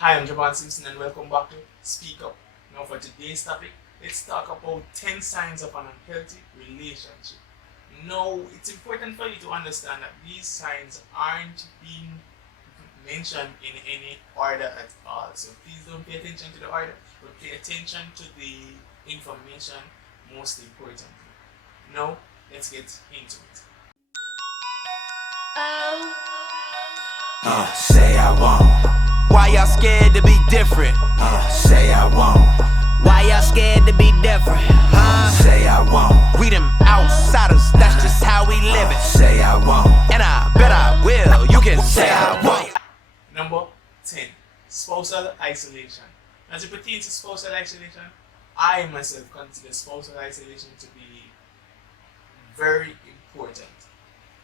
Hi, I'm Javon Simpson and welcome back to Speak Up. Now for today's topic, let's talk about 10 signs of an unhealthy relationship. Now, it's important for you to understand that these signs aren't being mentioned in any order at all. So please don't pay attention to the order, but pay attention to the information most importantly. Now, let's get into it. Say I won't. Why y'all scared to be different? Say I won't. Why y'all scared to be different? Say I won't. We them outsiders, that's just how we live it. Say I won't. And I bet I will, you can say I won't. Number 10. Spousal isolation. As it pertains to spousal isolation, I myself consider spousal isolation to be very important.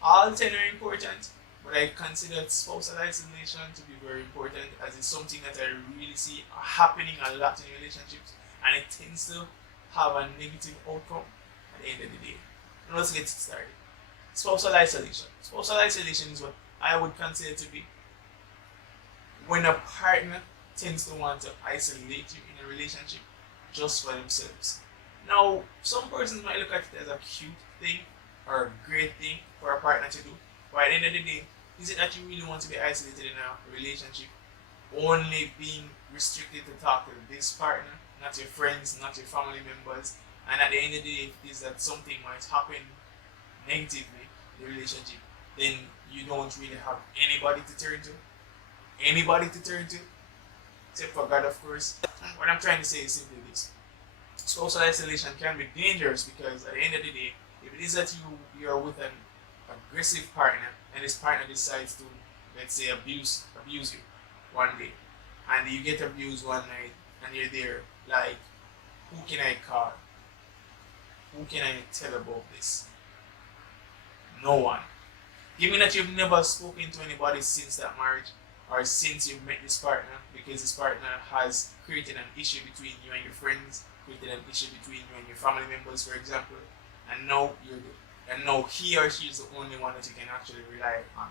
All 10 are important, but I consider spousal isolation to be very important as it's something that I really see happening a lot in relationships, and it tends to have a negative outcome at the end of the day. Now let's get started. Spousal isolation. Spousal isolation is what I would consider to be when a partner tends to want to isolate you in a relationship just for themselves. Now, some persons might look at it as a cute thing or a great thing for a partner to do, but at the end of the day, is it that you really want to be isolated in a relationship, only being restricted to talk to this partner, not your friends, not your family members, and at the end of the day, if it is that something might happen negatively in the relationship, then you don't really have anybody to turn to, except for God, of course. What I'm trying to say is simply this: spousal isolation can be dangerous because at the end of the day, if it is that you're with an aggressive partner and this partner decides to, let's say, abuse you one day, and you get abused one night and you're there like, who can I call? Who can I tell about this? No one. Given that you've never spoken to anybody since that marriage or since you've met this partner, because this partner has created an issue between you and your friends, created an issue between you and your family members, for example, and now he or she is the only one that you can actually rely on.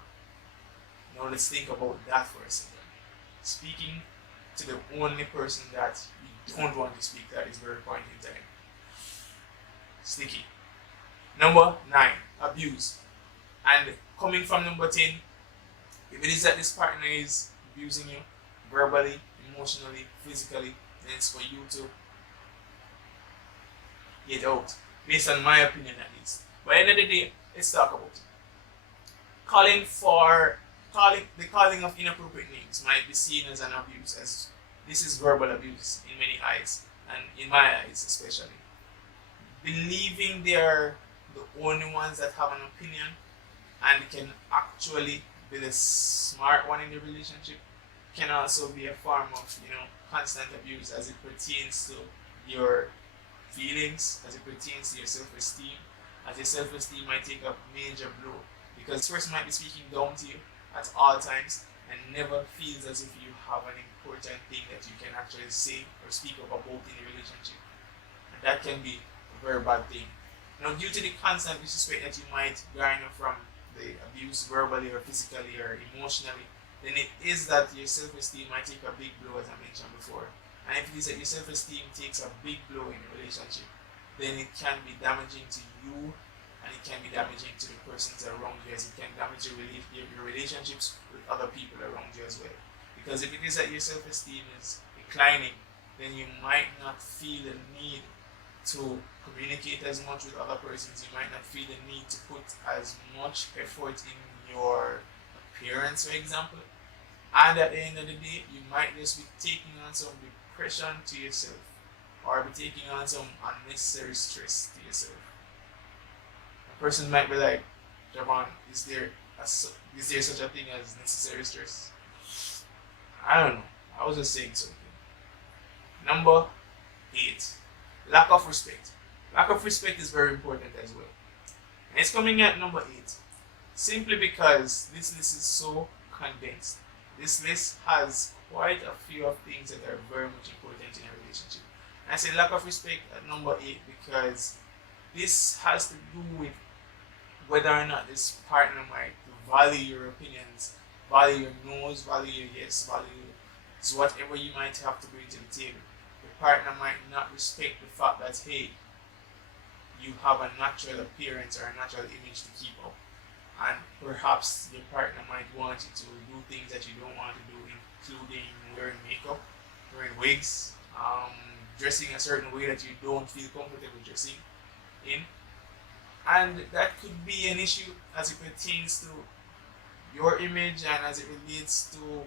Now let's think about that for a second. Speaking to the only person that you don't want to speak to at this very point in time. Sticky. Number 9, abuse. And coming from number 10, if it is that this partner is abusing you verbally, emotionally, physically, then it's for you to get out. Based on my opinion at least. But at the end of the day, let's talk about it. The calling of inappropriate names might be seen as an abuse, as this is verbal abuse in many eyes, and in my eyes especially. Believing they are the only ones that have an opinion and can actually be the smart one in the relationship can also be a form of, constant abuse as it pertains to your feelings, as it pertains to your self-esteem, as your self-esteem might take a major blow because this person might be speaking down to you at all times and never feels as if you have an important thing that you can actually say or speak up about in the relationship. And that can be a very bad thing. Now, due to the constant disrespect that you might garner from the abuse verbally or physically or emotionally, then it is that your self-esteem might take a big blow, as I mentioned before. And if it is that your self-esteem takes a big blow in a relationship, then it can be damaging to you and it can be damaging to the persons around you, as it can damage your relationships with other people around you as well. Because if it is that your self-esteem is declining, then you might not feel the need to communicate as much with other persons. You might not feel the need to put as much effort in your appearance, for example. And at the end of the day, you might just be taking on some depression to yourself or be taking on some unnecessary stress to yourself. A person might be like, Javon, is there such a thing as necessary stress? I don't know. I was just saying something. Number 8, lack of respect. Lack of respect is very important as well. And it's coming at number 8 simply because this list is so condensed. This list has quite a few of things that are very much important in a relationship. And I say lack of respect at number 8 because this has to do with whether or not this partner might value your opinions, value your no's, value your yes, value is whatever you might have to bring to the table. Your partner might not respect the fact that, hey, you have a natural appearance or a natural image to keep up. And perhaps your partner might want you to do things that you don't want to do, including wearing makeup, wearing wigs, dressing a certain way that you don't feel comfortable dressing in. And that could be an issue as it pertains to your image and as it relates to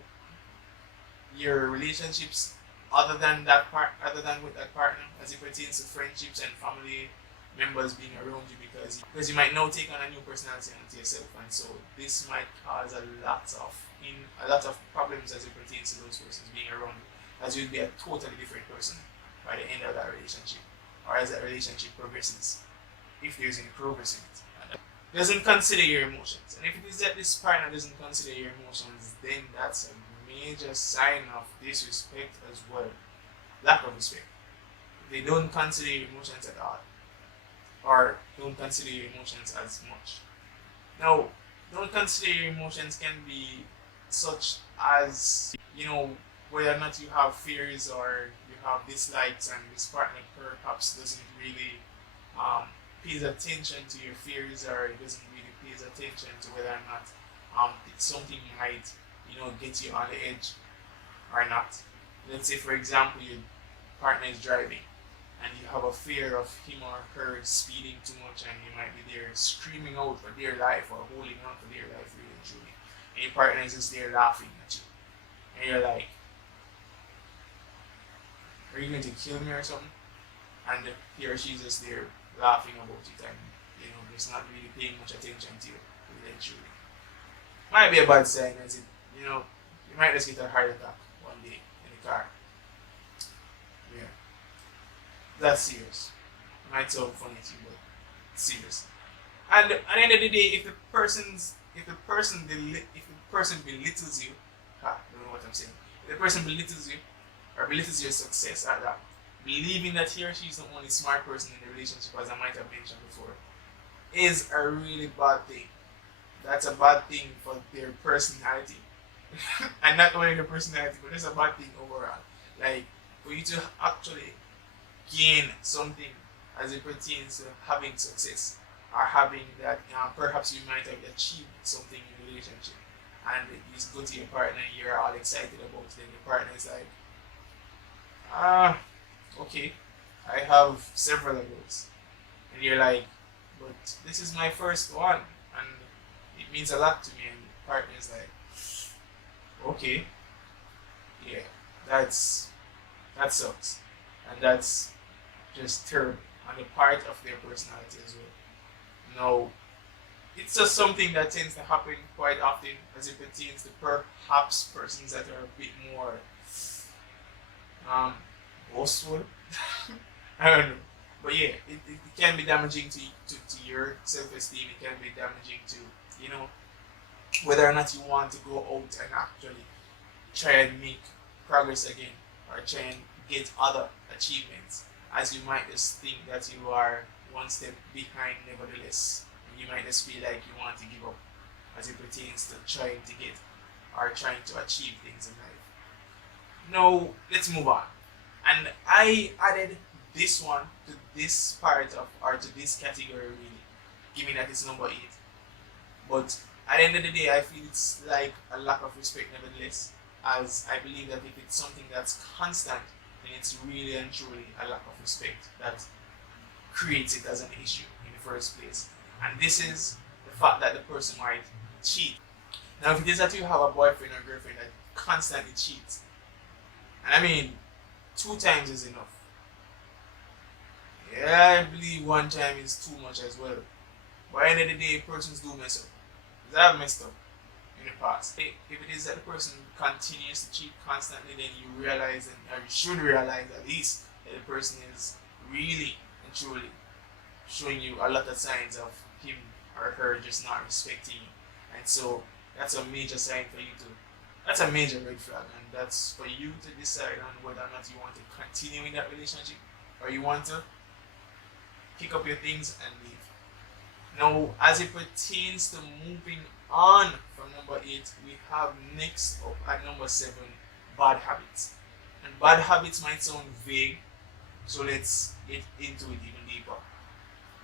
your relationships other than with that partner, as it pertains to friendships and family members being around you, because you might now take on a new personality onto yourself, and so this might cause a lot of problems as it pertains to those persons being around you, as you'll be a totally different person by the end of that relationship, or as that relationship progresses, if there's any progress in it. Doesn't consider your emotions, and if it is that this partner doesn't consider your emotions, then that's a major sign of disrespect as well, lack of respect. If they don't consider your emotions at all, or don't consider your emotions as much. Now, don't consider your emotions can be such as, whether or not you have fears or you have dislikes, and this partner perhaps doesn't really pays attention to your fears, or it doesn't really pays attention to whether or not something might get you on the edge or not. Let's say, for example, your partner is driving and you have a fear of him or her speeding too much, and you might be there screaming out for their life or holding on for their life really and truly, and your partner is just there laughing at you, and you're like, are you going to kill me or something? And he or she's just there laughing about it, and just not really paying much attention to you really and truly. Might be a bad sign, as it you might just get a heart attack one day in the car. Yeah, that's serious. It might sound funny to you, but it's serious. And at the end of the day, if the person belittles you, I don't know what I'm saying. If the person belittles you or belittles your success at that, believing that he or she is the only smart person in the relationship, as I might have mentioned before, is a really bad thing. That's a bad thing for their personality. And not only the personality, but it's a bad thing overall. Like, for you to actually gain something as it pertains to having success, or having that, perhaps you might have achieved something in a relationship, and you just go to your partner and you're all excited about it, and your partner is like, okay, I have several of those. And you're like, but this is my first one, and it means a lot to me. And the partner is like, okay, yeah, that sucks, and that's just terrible on the part of their personality as well. No, it's just something that tends to happen quite often as it pertains to perhaps persons that are a bit more boastful. I don't know, but yeah, it can be damaging to your self-esteem. It can be damaging to whether or not you want to go out and actually try and make progress again, or try and get other achievements, as you might just think that you are one step behind nevertheless, and you might just feel like you want to give up as it pertains to trying to get or trying to achieve things in life. Now, let's move on. And I added this one to this part of, or to this category really, given that it's number 8. But at the end of the day, I feel it's like a lack of respect nevertheless, as I believe that if it's something that's constant, then it's really and truly a lack of respect that creates it as an issue in the first place. And this is the fact that the person might cheat. Now, if it is that you have a boyfriend or girlfriend that constantly cheats, and I mean, 2 times is enough. Yeah, I believe 1 time is too much as well. But at the end of the day, persons do mess up. Because I've messed up in the past. If it is that the person continues to cheat constantly, then you realize, or you should realize at least, that the person is really and truly showing you a lot of signs of him or her just not respecting you. And so that's a major sign for you to, that's a major red flag, and that's for you to decide on whether or not you want to continue in that relationship, or you want to pick up your things and leave. Now, as it pertains to moving on from number 8, we have next up at number 7, bad habits. And bad habits might sound vague, so let's get into it even deeper.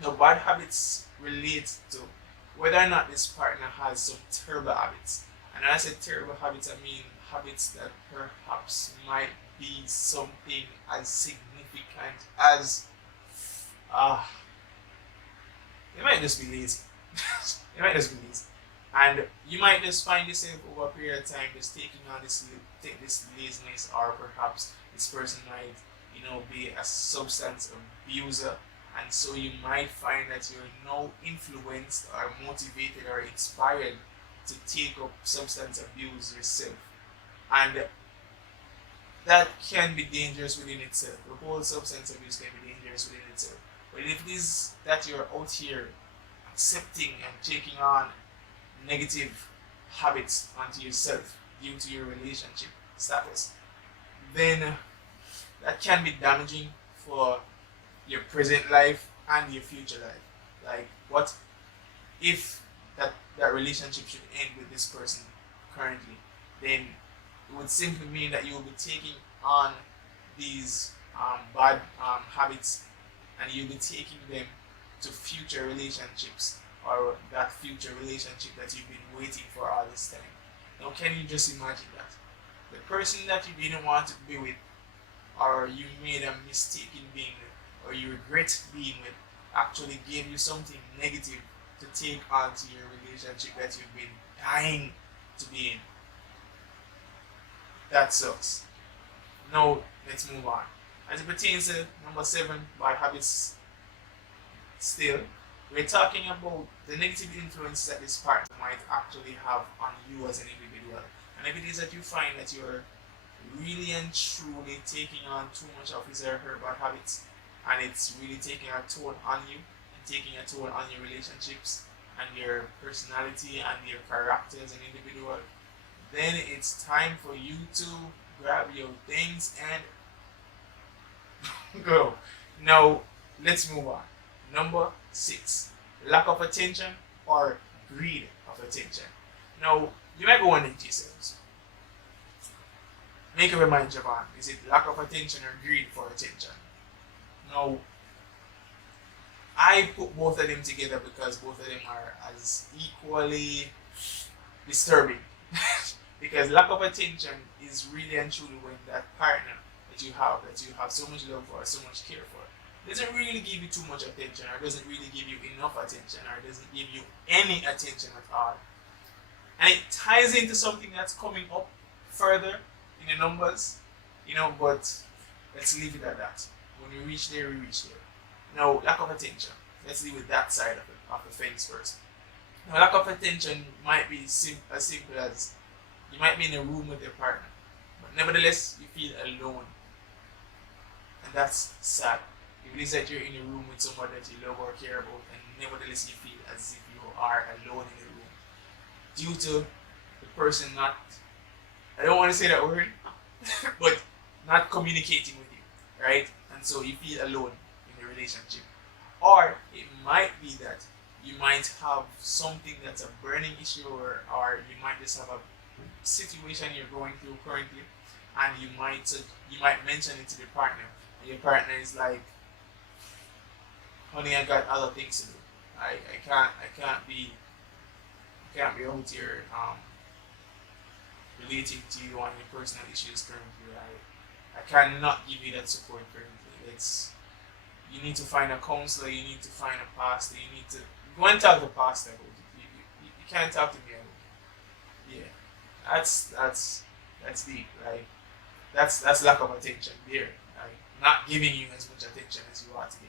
Now, bad habits relate to whether or not this partner has some terrible habits. And when I say terrible habits, I mean habits that perhaps might be something as significant as they might just be lazy. They might just be lazy. And you might just find yourself over a period of time just taking on this laziness, or perhaps this person might, be a substance abuser, and so you might find that you're now influenced or motivated or inspired to take up substance abuse yourself. And that can be dangerous within itself. The whole substance abuse can be dangerous within itself. But if it is that you're out here accepting and taking on negative habits onto yourself due to your relationship status, then that can be damaging for your present life and your future life. Like, what if that relationship should end with this person currently? Then it would simply mean that you will be taking on these bad habits, and you'll be taking them to future relationships, or that future relationship that you've been waiting for all this time. Now, can you just imagine that? The person that you didn't want to be with, or you made a mistake in being with, or you regret being with, actually gave you something negative to take onto your relationship that you've been dying to be in. That sucks. Now, let's move on. As it pertains to number 7, bad habits, still, we're talking about the negative influence that this partner might actually have on you as an individual. And if it is that you find that you're really and truly taking on too much of his or her bad habits, and it's really taking a toll on you, and taking a toll on your relationships, and your personality, and your character as an individual, then it's time for you to grab your things and go. Now, let's move on. Number 6, lack of attention or greed of attention. Now, you might go wondering to yourselves, make up your mind, Javon, is it lack of attention or greed for attention? Now, I put both of them together because both of them are as equally disturbing. Because lack of attention is really and truly when that partner that you have so much love for, so much care for, doesn't really give you too much attention, or doesn't really give you enough attention, or doesn't give you any attention at all. And it ties into something that's coming up further in the numbers, but let's leave it at that. When we reach there, we reach there. Now, lack of attention. Let's deal with that side of the fence first. Now, lack of attention might be as simple as you might be in a room with your partner, but nevertheless, you feel alone. And that's sad. If it is that you're in a room with someone that you love or care about, and nevertheless you feel as if you are alone in the room, due to the person not, I don't want to say that word, but not communicating with you, right? And so you feel alone in the relationship. Or it might be that you might have something that's a burning issue, or you might just have a situation you're going through currently, and you might mention it to the partner, and your partner is like, honey, I got other things to do. I can't be out here relating to you on your personal issues currently. I cannot give you that support currently. You need to find a counselor, you need to find a pastor, you need to go and talk to the pastor about it. You can't talk to me about it. Yeah. That's deep. Like that's lack of attention there. Like not giving you as much attention as you ought to be.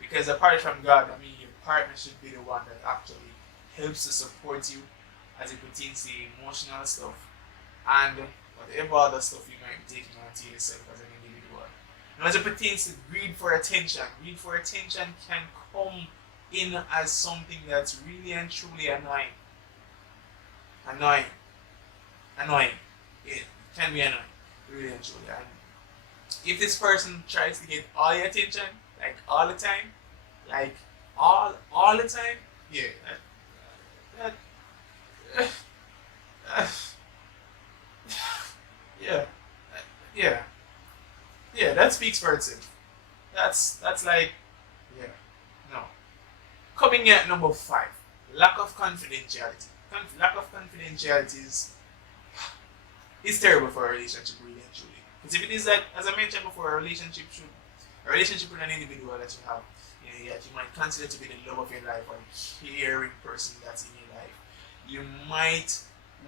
Because apart from God, I mean, your partner should be the one that actually helps to support you as it pertains to emotional stuff and whatever other stuff you might be taking on to yourself as an individual. Now, as it pertains to greed for attention can come in as something that's really and truly annoying. It can be annoying, really and truly. And if this person tries to get all your attention, like all the time, yeah, yeah, Yeah, yeah, that speaks for itself. That's like, yeah, no. Coming at number 5, lack of confidentiality. Lack of confidentiality is terrible for a relationship, really and truly. Because if it is that, as I mentioned before, a relationship with an individual that you have, that you might consider to be the love of your life or the caring person that's in your life, you might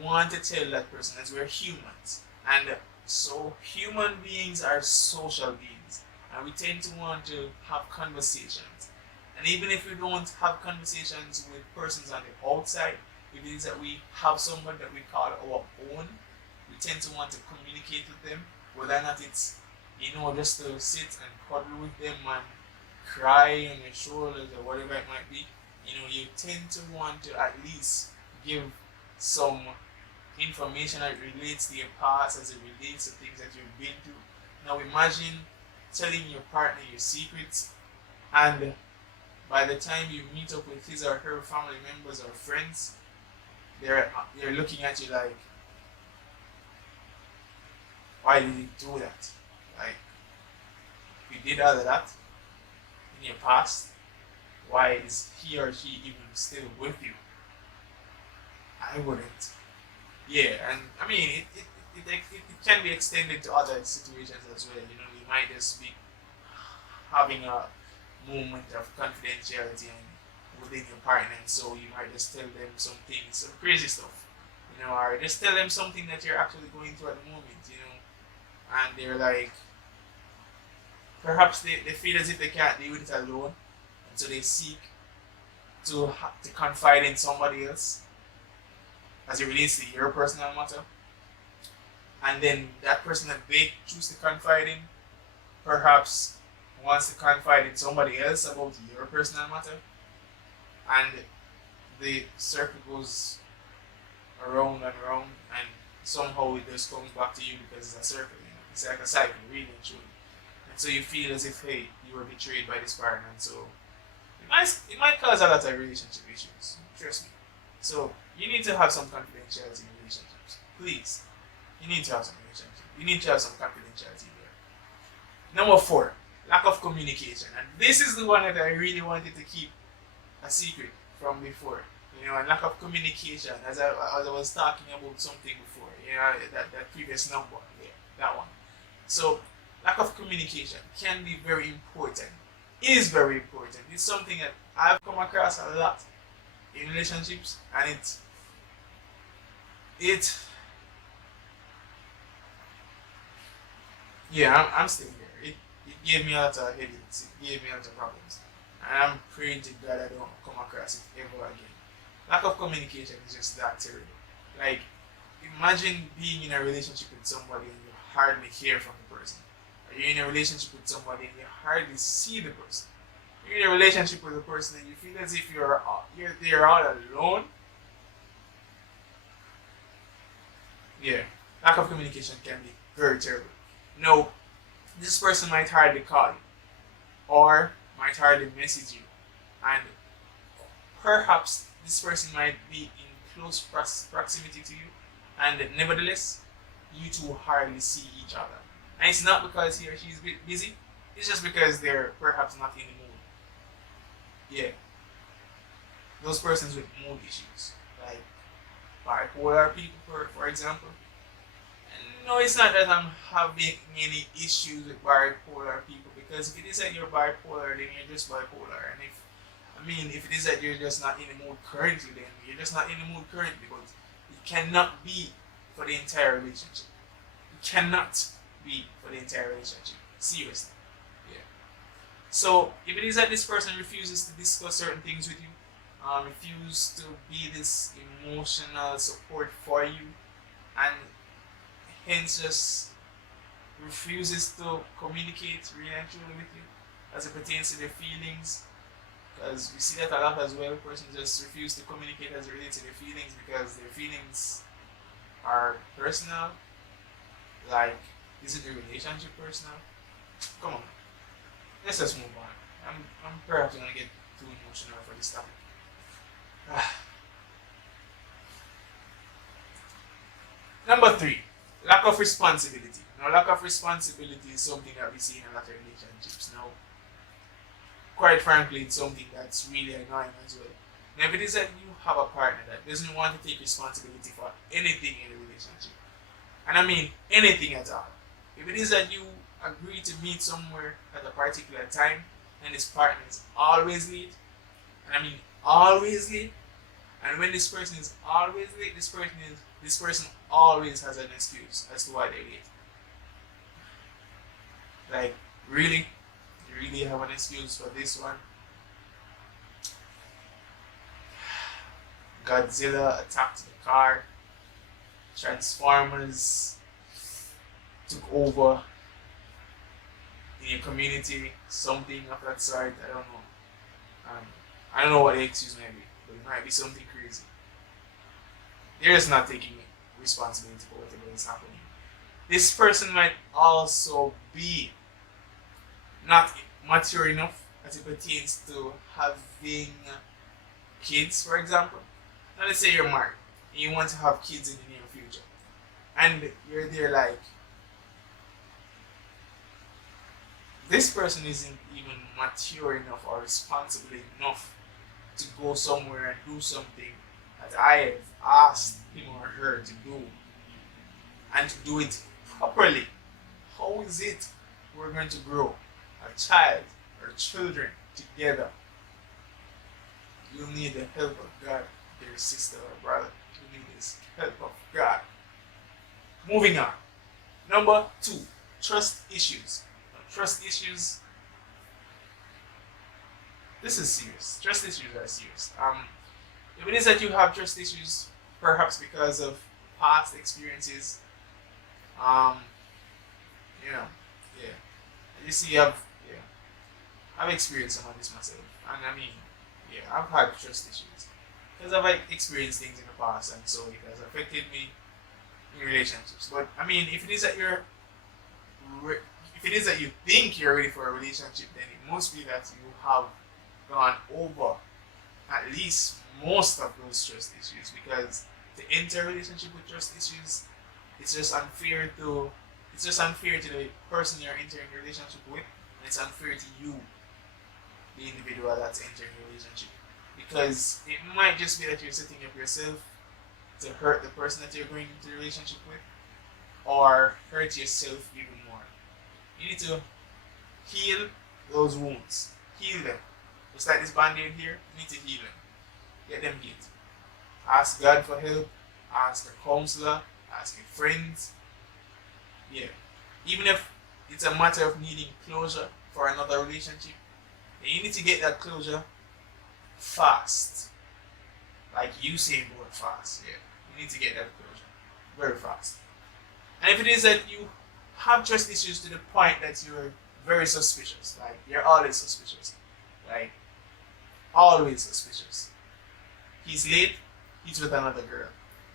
want to tell that person that we're humans, and so human beings are social beings, and we tend to want to have conversations. And even if we don't have conversations with persons on the outside, it means that we have someone that we call our own. We tend to want to communicate with them, whether or not it's, just to sit and cuddle with them and cry on your shoulders or whatever it might be. You tend to want to at least give some information that relates to your past, as it relates to things that you've been through. Now imagine telling your partner your secrets, and by the time you meet up with his or her family members or friends, they're looking at you like, why did you do that? Like, you did all of that in your past, why is he or she even still with you? I wouldn't. Yeah, and I mean, it can be extended to other situations as well. You might just be having a moment of confidentiality and within your partner, and so you might just tell them some things, some crazy stuff, or just tell them something that you're actually going through at the moment, and they're like, perhaps they feel as if they can't deal with it alone, and so they seek to confide in somebody else as it relates to your personal matter, and then that person that they choose to confide in perhaps wants to confide in somebody else about your personal matter, and the circle goes around and around, and somehow it just comes back to you because it's a circle. It's like a cycle, really and truly. And so you feel as if, hey, you were betrayed by this partner, and so it might cause a lot of relationship issues. Trust me. So you need to have some confidentiality in relationships. Please. You need to have some relationship. You need to have some confidentiality there. Number 4, lack of communication. And this is the one that I really wanted to keep a secret from before. And lack of communication, as I was talking about something before, that previous number there, that one. So lack of communication can be very important. Is very important. It's something that I've come across a lot in relationships, and I'm still here. It gave me a lot of headaches. It gave me a lot of problems, and I'm praying to God I don't come across it ever again. Lack of communication is just that terrible. Like, imagine being in a relationship with somebody and you hardly hear from the person. Or you're in a relationship with somebody and you hardly see the person. You're in a relationship with a person and you feel as if you're there all alone. Yeah, lack of communication can be very terrible. Now, this person might hardly call you or might hardly message you, and perhaps this person might be in close proximity to you, and nevertheless, you two hardly see each other. And it's not because he or she is busy, it's just because they're perhaps not in the mood. Yeah. Those persons with mood issues, like bipolar people, for example. And no, it's not that I'm having any issues with bipolar people, because if it is that you're bipolar, then you're just bipolar. And if it is that you're just not in the mood currently, then you're just not in the mood currently, but it cannot be for the entire relationship. It cannot be for the entire relationship. Seriously. Yeah. So, if it is that this person refuses to discuss certain things with you, refuses to be this emotional support for you, and hence just refuses to communicate really and truly with you as it pertains to their feelings, because we see that a lot as well. Persons just refuse to communicate as it relates to their feelings because their feelings are personal. Like, isn't the relationship personal? Come on, let's just move on. I'm perhaps gonna get too emotional for this topic. Number 3, lack of responsibility. Now, lack of responsibility is something that we see in a lot of relationships now. Quite frankly, it's something that's really annoying as well. Now, if it is that you have a partner that doesn't want to take responsibility for anything in a relationship, and I mean anything at all, if it is that you agree to meet somewhere at a particular time and this partner is always late, and I mean always late, and when this person is always late, this person always has an excuse as to why they're late. Like, really? You really have an excuse for this one? Godzilla attacked the car. Transformers took over in your community. Something of that sort. I don't know. I don't know what the excuse might be, but it might be something crazy. They're just not taking responsibility for whatever is happening. This person might also be not mature enough as it pertains to having kids, for example. Now let's say you're married and you want to have kids in the near future, and you're there like, this person isn't even mature enough or responsible enough to go somewhere and do something that I have asked him or her to do, and to do it properly. How is it we're going to grow a child or children together? You'll need the help of God, dear sister or brother. You need the help of God. Moving on. Number 2, trust issues. Now, trust issues. This is serious. Trust issues are serious. If it is that you have trust issues, perhaps because of past experiences, you see, I've experienced some of this myself, and I mean, I've had trust issues because I've experienced things in the past, and so it has affected me in relationships. But I mean, if it is that you think you're ready for a relationship, then it must be that you have gone over at least most of those trust issues, because to enter a relationship with trust issues, it's just unfair to the person you're entering a relationship with, and it's unfair to you, the individual that's entering a relationship, because it might just be that you're setting up yourself to hurt the person that you're going into a relationship with, or hurt yourself even more. You need to heal those wounds, heal them. Just like this band-aid here, you need to heal them. Get them healed. Ask God for help. Ask a counselor. Ask your friends. Even if it's a matter of needing closure for another relationship, you need to get that closure fast. Like Usain Bolt fast. You need to get that closure very fast. And if it is that you have trust issues to the point that you're very suspicious, like you're always suspicious, like always suspicious. He's late, he's with another girl.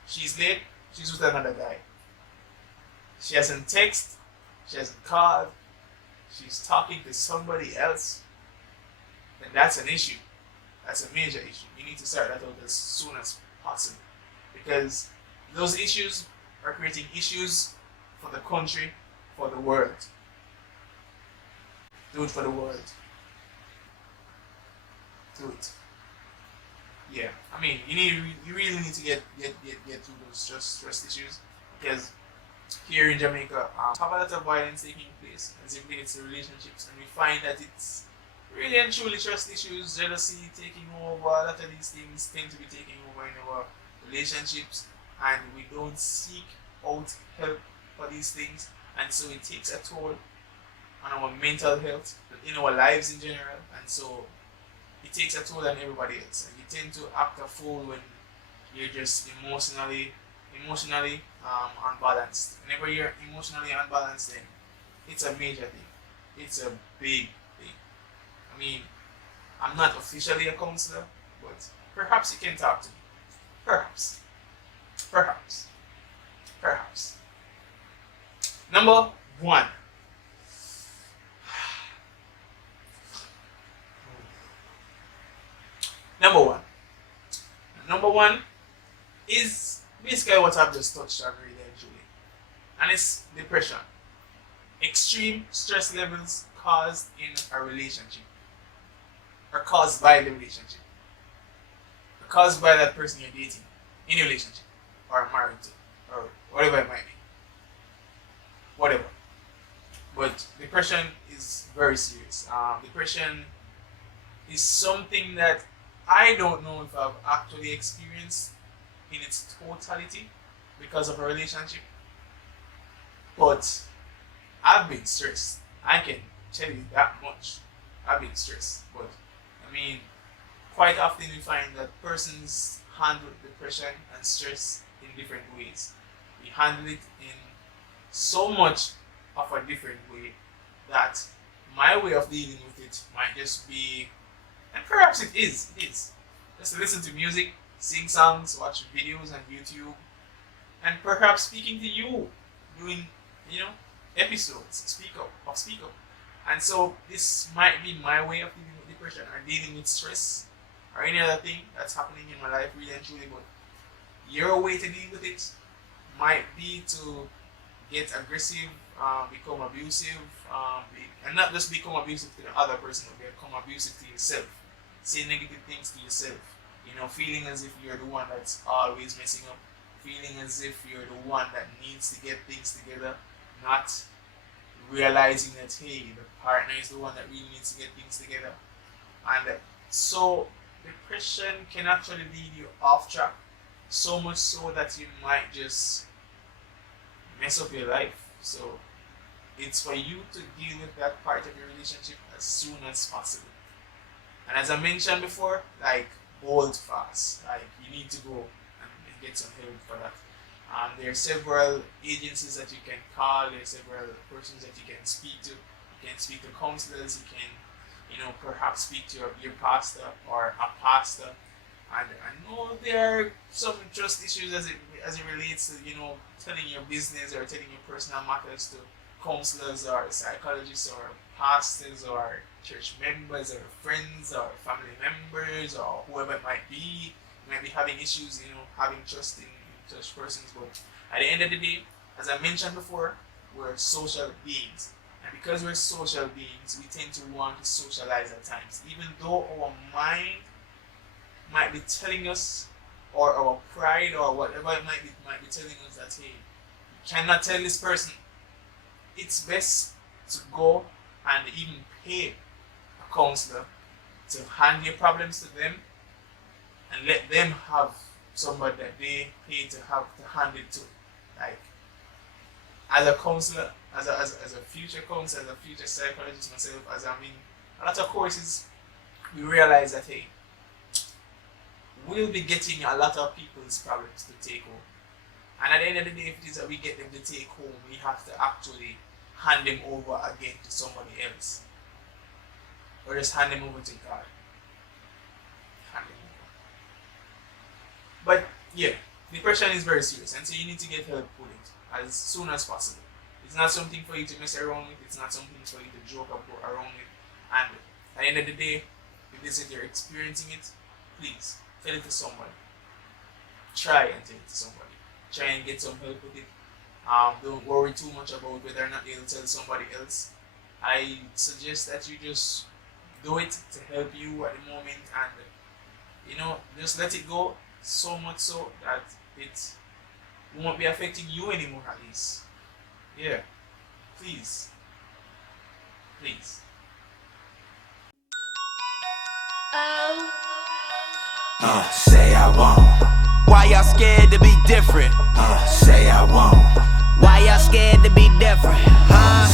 She's late, she's with another guy. She hasn't texted, she hasn't called, she's talking to somebody else. Then that's an issue. That's a major issue. You need to start that out as soon as possible, because those issues are creating issues for the country, for the world. Do it for the world. Do it. I mean, you really need to get through those trust issues, because here in Jamaica, have a lot of violence taking place as it relates to relationships, and we find that it's really and truly trust issues, jealousy taking over. A lot of these things tend to be taking over in our relationships, and we don't seek out help for these things, and so it takes a toll on our mental health, in our lives in general, and so it takes a toll on everybody else. And you tend to act a fool when you're just emotionally unbalanced. Whenever you're emotionally unbalanced, then it's a major thing. It's a big thing. I mean, I'm not officially a counselor, but perhaps you can talk to me. Perhaps. Number 1. Number one is basically what I've just touched on really and truly, and it's depression. extreme stress levels caused in a relationship, or caused by the relationship, or caused by that person you're dating in a relationship, or married to, or whatever it might be. Whatever. But depression is very serious. Depression is something that I don't know if I've actually experienced in its totality because of a relationship. But I've been stressed. I can tell you that much. I've been stressed. But I mean, quite often we find that persons handle depression and stress in different ways. We handle it in so much of a different way that my way of dealing with it might just be, and perhaps it is just to listen to music, sing songs, watch videos on YouTube, and perhaps speaking to you, doing, episodes, speak up. And so this might be my way of dealing with depression, or dealing with stress, or any other thing that's happening in my life, really and truly. But your way to deal with it might be to get aggressive, become abusive, and not just become abusive to the other person, but become abusive to yourself. Say negative things to yourself. Feeling as if you're the one that's always messing up. Feeling as if you're the one that needs to get things together. Not realizing that, hey, the partner is the one that really needs to get things together. And so depression can actually lead you off track. So much so that you might just mess up your life. So it's for you to deal with that part of your relationship as soon as possible. And as I mentioned before, hold fast. You need to go and get some help for that. There are several agencies that you can call. There are several persons that you can speak to. You can speak to counselors. You can, perhaps speak to your pastor or a pastor. And I know there are some trust issues as it relates to, telling your business or telling your personal matters to counselors or psychologists or pastors or church members or friends or family members or whoever it might be. You might be having issues, having trust in such persons. But at the end of the day, as I mentioned before, we're social beings. And because we're social beings, we tend to want to socialize at times. Even though our mind might be telling us, or our pride or whatever it might be telling us that, hey, you cannot tell this person. It's best to go and even pay a counselor to hand your problems to them and let them have somebody that they pay to hand it to. As a counselor, as a future counselor, as a future psychologist myself, as I'm in a lot of courses, we realize that, hey, we'll be getting a lot of people's problems to take home. And at the end of the day, if it is that we get them to take home, we have to actually hand them over again to somebody else. Or just hand them over to God. Hand them over. But yeah, depression is very serious, and so you need to get help with it as soon as possible. It's not something for you to mess around with. It's not something for you to joke around with. And at the end of the day, if this is you're experiencing it, please tell it to somebody. Try and tell it to somebody. Try and get some help with it. Don't worry too much about whether or not you'll tell somebody else. I suggest that you just do it to help you at the moment, and just let it go, so much so that it won't be affecting you anymore, at least. Yeah. Please. Say I won't. Why y'all scared to be different? Say I won't. Why y'all scared to be different?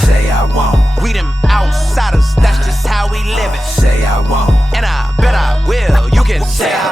Say I won't. We them outsiders, that's just how we live it. Say I won't. And I bet I will. You can say I